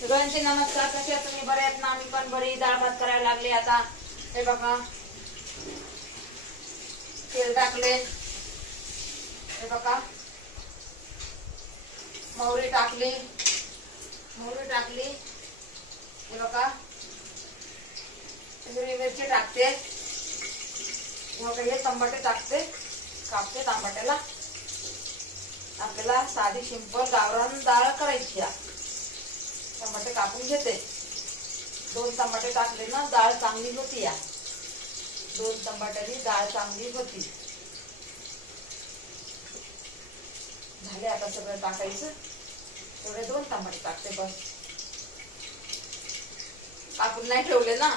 सगळ्यांचे नमस्कार. कसे आहात तुम्ही? बरे आहेत ना? आम्ही पण बरी. डाळ भात करायला लागले आता. हे बघा, तेल टाकले. हे बघा, मोहरी टाकली. हे बघा, हिरवी मिरची टाकते. हे टमाटे टाकते. कापते टमाट्याला. आपल्याला साधी सिंपल गावरान डाळ करायची आहे. टमाटे कापून घेते. 2 टमाटे टाकले ना, डाळ चांगली होती. 2 टमाट्याची डाळ चांगली होती. झाले आता सगळं टाकायचं. थोडे 2 टमाटे टाकते बस. कापून नाही ठेवले ना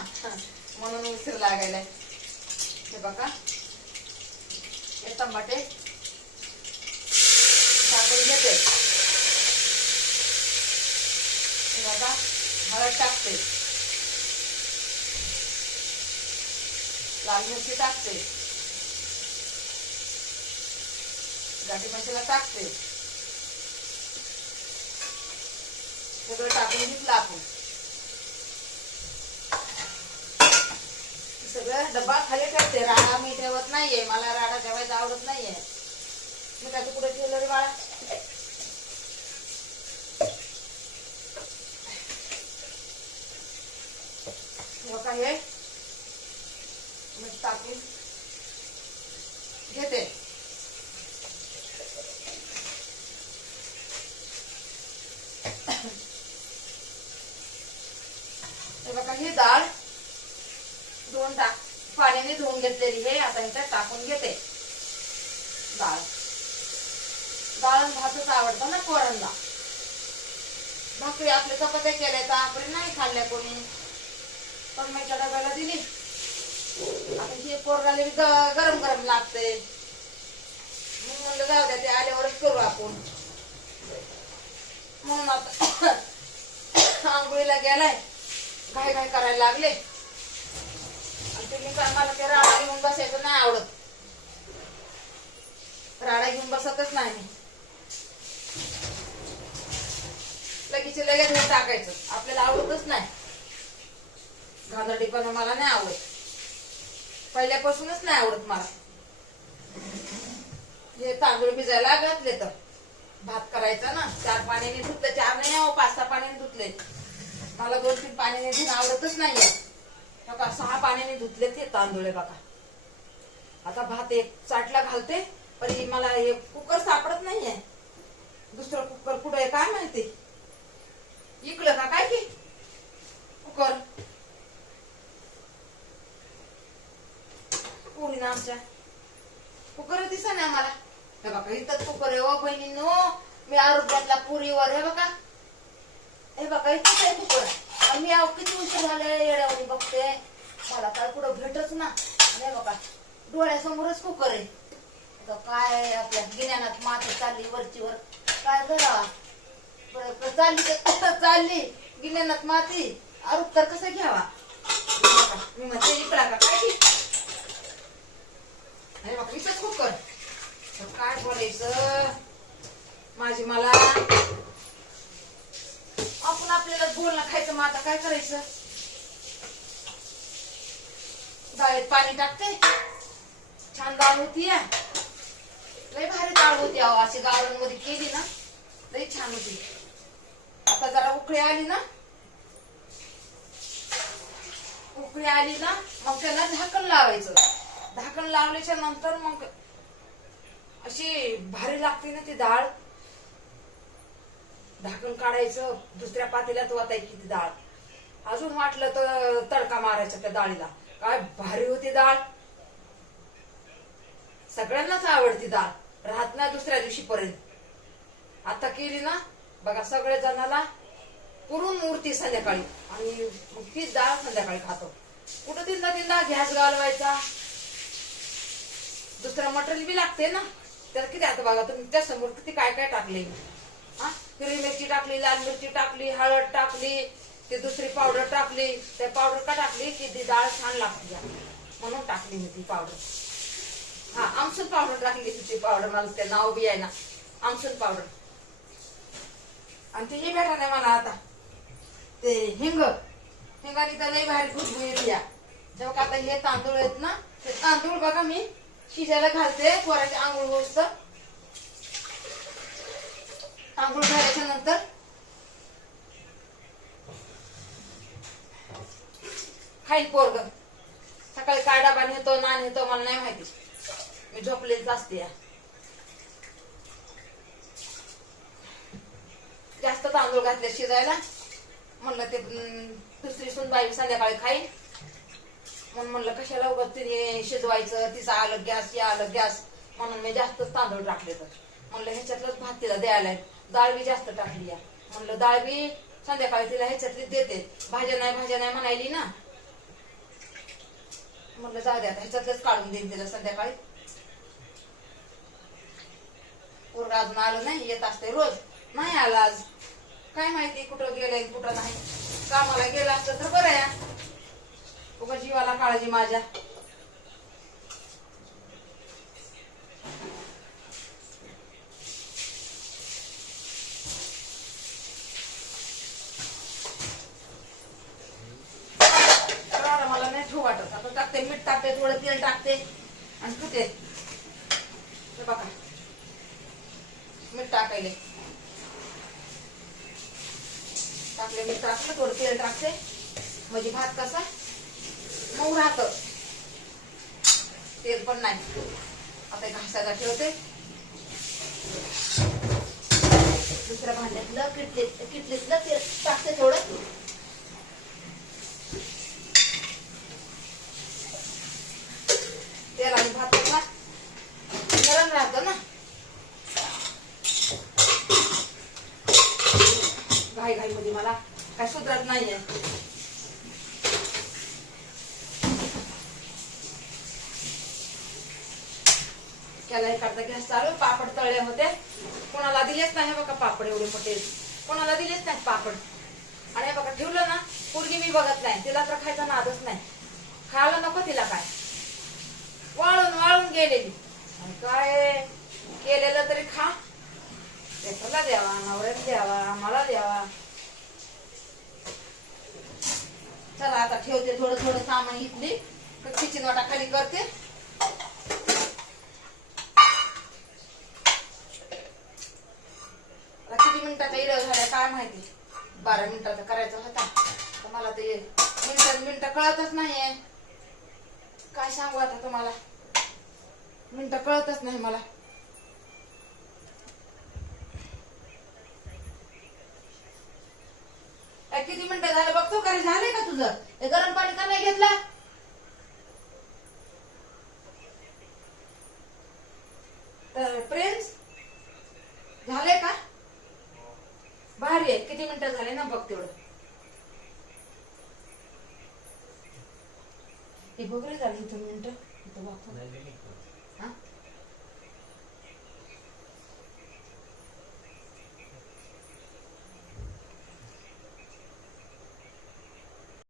म्हणून उशीर लागायला. हे बघा, हे टमाटे टाकून घेते. हे बघा, हळद टाकते. लाल मिरची टाकते. गाठी मसाला टाकते. सगळं टाकून घेतलं आपण. सगळं डब्बा खाली ठेवते. राडा मी ठेवत नाहीये. मला राडा ठेवायला आवडत नाहीये. मी काय कुठे ठेवलं रे बाळा? बघा, हे मीठ टाकून घेते. हे बघा, ही डाळ 2 पाण्याने धुवून घेतलेली हे आता ह्याच्यात टाकून घेते. डाळ भातच आवडतं ना पोरांना. भाकरी आपल्या चपात्या केल्या तर आपण नाही खाल्ल्या कोणी, पण मी डब्याला दिली. आता हे पोराला गरम गरम लागते. मग म्हणलं जाऊ द्या, ते आल्यावरच करू आपण. म्हणून आता आंघोळीला गेलाय. घाई करायला लागले. आणि तुम्ही काय, मला ते राडा घेऊन बसायचं नाही आवडत. राडा घेऊन बसतच नाही मी. लगेच हे टाकायचं आपल्याला आवडतच नाही. घाणेरडेपणा मला नाही आवडत. पहिल्यापासूनच नाही आवडत मला. हे तांदूळ भिजायला घातले तर भात करायचा ना, 4 पाण्याने धुतले. 4 नाही, 5-6 पाण्याने धुतले. मला 2-3 पाण्याने धुवून आवडतच नाहीये. 6 पाण्याने धुतले ते तांदूळ. बघा, आता भात एक चाटला घालते. पण मला हे कुकर सापडत नाहीये. दुसरं कुकर कुठं आहे काय माहिती. इकडं का काय की कुकर कोणी ना आमच्या कुकर दिसा ना आम्हाला. हे बघा, इथं कुकर आहे. ओ बहिणींनो, मी आरोग्यातला पुरीवर. हे बघा, इथंच आहे कुकर. मी किती उशीर झाले येड्यावणी बघते. मला काय पुढं भेटच ना. हे बघा, डोळ्यासमोरच कुकर आहे. काय आपल्या गिन्यानात माती चालली वरचीवर. काय करावा? चालली गिन्यानात माती. आरोप तर कसं घ्यावा? मी म्हणते इकडा का काय की. अरे बाबा, इथंच कुकर. काय बोलायचं माझी मला. आपण आपल्याला बोलणं खायचं. मग आता काय करायचं? डाळीत पाणी टाकते. छान डाळ होती. लय भारी डाळ होती. अशी गावांमध्ये केली ना, लय छान होती. आता जरा उकळी आली ना, मग त्याला झाकण लावायचं. झाकण लावल्याच्या नंतर मग अशी भारी लागते ना ती डाळ. झाकण काढायचं, दुसऱ्या पातेल्यात वाटायची ती डाळ. अजून वाटलं तर तडका मारायचा त्या डाळीला. काय भारी होती डाळ. सगळ्यांनाच आवडती डाळ. राहत नाही दुसऱ्या दिवशी पर्यंत. आता केली ना बघा, सगळ्या जणाला पुरून उरती संध्याकाळी. आणि मग तीच डाळ संध्याकाळी खातो. कुठं तिंदा गॅस घालवायचा. दुसरं मटेरियल बी लागते ना. तर किती आता बघा तुम्ही त्या समोर किती काय काय टाकले. हिरवी मिरची टाकली, लाल मिरची टाकली, हळद टाकली, ती दुसरी पावडर टाकली. त्या पावडर का टाकली की ती डाळ छान लागते म्हणून टाकली मी ती पावडर. आमसूल पावडर टाकली तुझी पावडर. मला ते नाव बी आहे ना, आमसूल पावडर. आणि ते भेटा नाही मला आता. ते हिंगाने तर लई भारी खुशबू येते या. तेव्हा आता हे तांदूळ आहेत ना, ते तांदूळ बघा मी शिजायला घालते पोराची आंघोळ होत. आंघोळ झाल्याच्या नंतर खाईल पोरग. सकाळी काय डबा नेतो ना नेतो मला नाही माहिती, मी झोपलेलीच असते या. जास्त तांदूळ घातले शिजायला, म्हणलं ते दुसरी सुनबाई संध्याकाळी खाईल म्हणून म्हणलं कशाला उगाच तिने शिजवायचं, तिचा आलं गॅस या आलं गॅस, म्हणून मी जास्तच तांदूळ टाकले. तर म्हणलं ह्याच्यातलंच भात तिला द्यायला, डाळ बी जास्त टाकली या. म्हणलं डाळ बी संध्याकाळी तिला ह्याच्यातली देते, भाज्या नाही म्हणायली ना, म्हणलं जाऊ द्या ह्याच्यातलंच काढून देईन तिला संध्याकाळी. पोरगं अजून आलं नाही, येत असते रोज, नाही आला आज, काय माहिती कुठं गेलंय कुठं नाही. कामाला गेलं असतं तर बरं या, उगा जीवाला काळजी माझ्या. मला नाही ठेवू वाटत. आता टाकते मीठ, टाकते थोडं तेल टाकते आणि कुठे बघा मीठ टाकायले टाकले, मीठ टाकलं थोडं तेल टाकते म्हणजे भात कसा मऊ राहत. तेल पण नाही. आता घासायला ठेवते. दुसऱ्या भांड्यातलं किटलीतलं तेल टाकते थोडं. तेल आणि भात कसा नरम राहतो ना, घाई मध्ये मला काय सुधरत नाहीये. त्याला एखादा गॅस चालू, पापड तळले होते, कोणाला दिलेच नाही बघा पापड, एवढे मोठे कोणाला दिलेच नाही पापड. आणि बघा ठेवलं ना, पोरगी मी बघत नाही, तिला तर खायचा नादच नाही, खायला नको तिला काय, वाळून गेलेली. काय केलेलं तरी खा, त्याला द्यावा, नवऱ्याला द्यावा, आम्हाला द्यावा. चला आता ठेवते, थोडं सामान घेतली, किचन वाटा खाली करते. किती मिनिटाचा इडा झाला काय माहिती, 12 मिनिटाचा करायचा होता, तर मला ते मिनिटं कळतच नाहीये. काय सांगू आता तुम्हाला, मिनिटं कळतच नाही मला. किती मिनिटं झालं बघतो का रे, झाले का तुझं? हे गरम पाणी का नाही घेतला? तर प्रिन्स झाले का? भारी आहे, किती मिनिटं झाले ना बघ तेवढं. हे बघ रे झाली 2 मिनिटं, इथं बघतो.